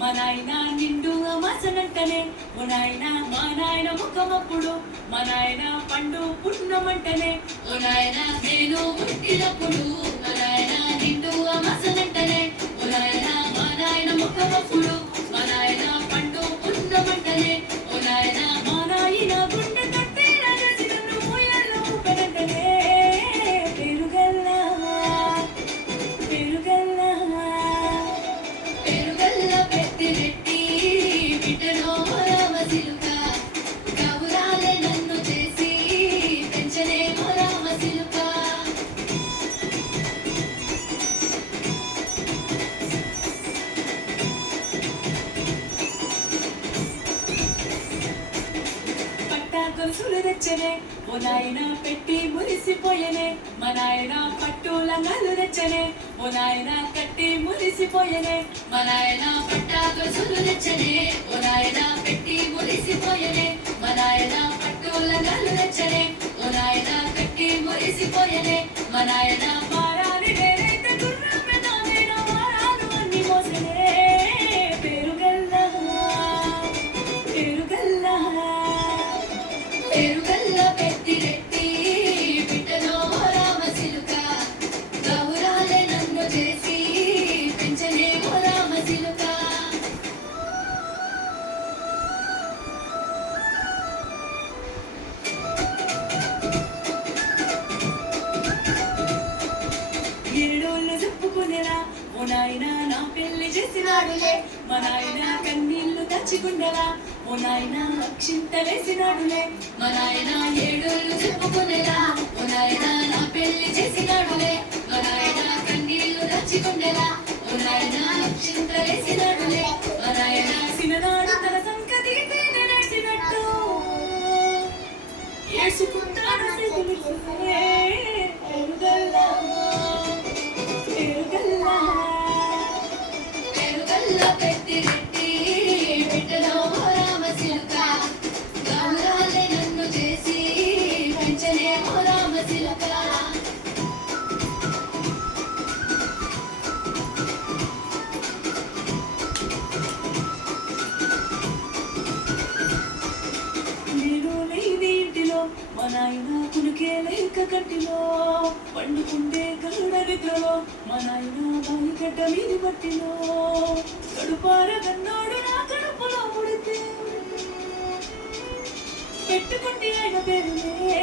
మా నాయన నిండు అమాసనంటనే ఓ నాయన మా నాయన ముఖమప్పుడు మా నాయన పండు పుట్టినమంటనే ఓ నాయన నేను పుట్టినప్పుడు మా నాయన నిండు అమాసనంటనే ఓ నాయన మా నాయన ముఖమప్పుడు మా నాయన పండు పుట్టినమంటనే ఓ నాయన మా నాయన గుండె తట్టే రాజసిన మూయల్లో పెనంటనే పెరుగల్లా పెరుగల్లా పెరుగల్లా పెత్తిరెట్టి బిడ్డలో రామసిలుక కవురాలే నన్ను చేసి పెంచనే రామసిలుక పట్టా గొలుసులు తెచ్చనే ఓ నాయన పెట్టి మురిసిపోయనే మా నాయన పట్టు లంగాలు తెచ్చనే ఓ నాయన కట్టి మురిసిపోయనే మా నాయన పట్టా గొలుసులు తెచ్చనే ఓ నాయన పెట్టి మురిసిపోయనే మా నాయన పట్టు లంగాలు తెచ్చనే ఓ నాయన కట్టి మురిసిపోయనే మా నాయన మారాలి నేనైతే గుర్రమే నానేనా మారాలు అన్ని మోసనే పెరుగల్లా పెరుగల్లా పెరుగల్లా పెత్తిరెట్టి బిడ్డలో రామసిలుక గౌరాలే నన్ను చేసి పెంచనే రామసిలుక ఏడోళ్ళు చెప్పుకునేలా ఓ నాయన నా పెళ్లి చేసినాడులే మా నాయన కన్నీళ్లు తెచ్చుకుండేలా ఓ నాయన అక్షింతలేసినాడులే మా నాయన ఏడోళ్ళు చెప్పుకునేలా ఓ నాయన నా పెళ్లి చేసినాడులే మా నాయన కన్నీళ్లు తెచ్చుకుండేలా ఓ నాయన అక్షింతలేసినాడులే మా నాయన సిననాడు తన సంగతి నేనేసినట్టు ఏసుకుంటాడు సిగులుసునే పెరుగల్లా పెరుగల్లా పెరుగల్లా పెత్తిరెట్టి బిడ్డలో రామసిలుక గౌరాలే నన్ను చేసి పెంచనే రామసిలుక నేను లేని ఇంటిలో మా నాయన కునికే లేక కంటిలో పండుకుంటే కరుడ నిద్రలో మా నాయన బాయిగడ్డ మీది మట్టిలో కడుపార కన్నాడు నా కడుపులో ముడితే పెట్టుకుంటే ఆయన పేరునే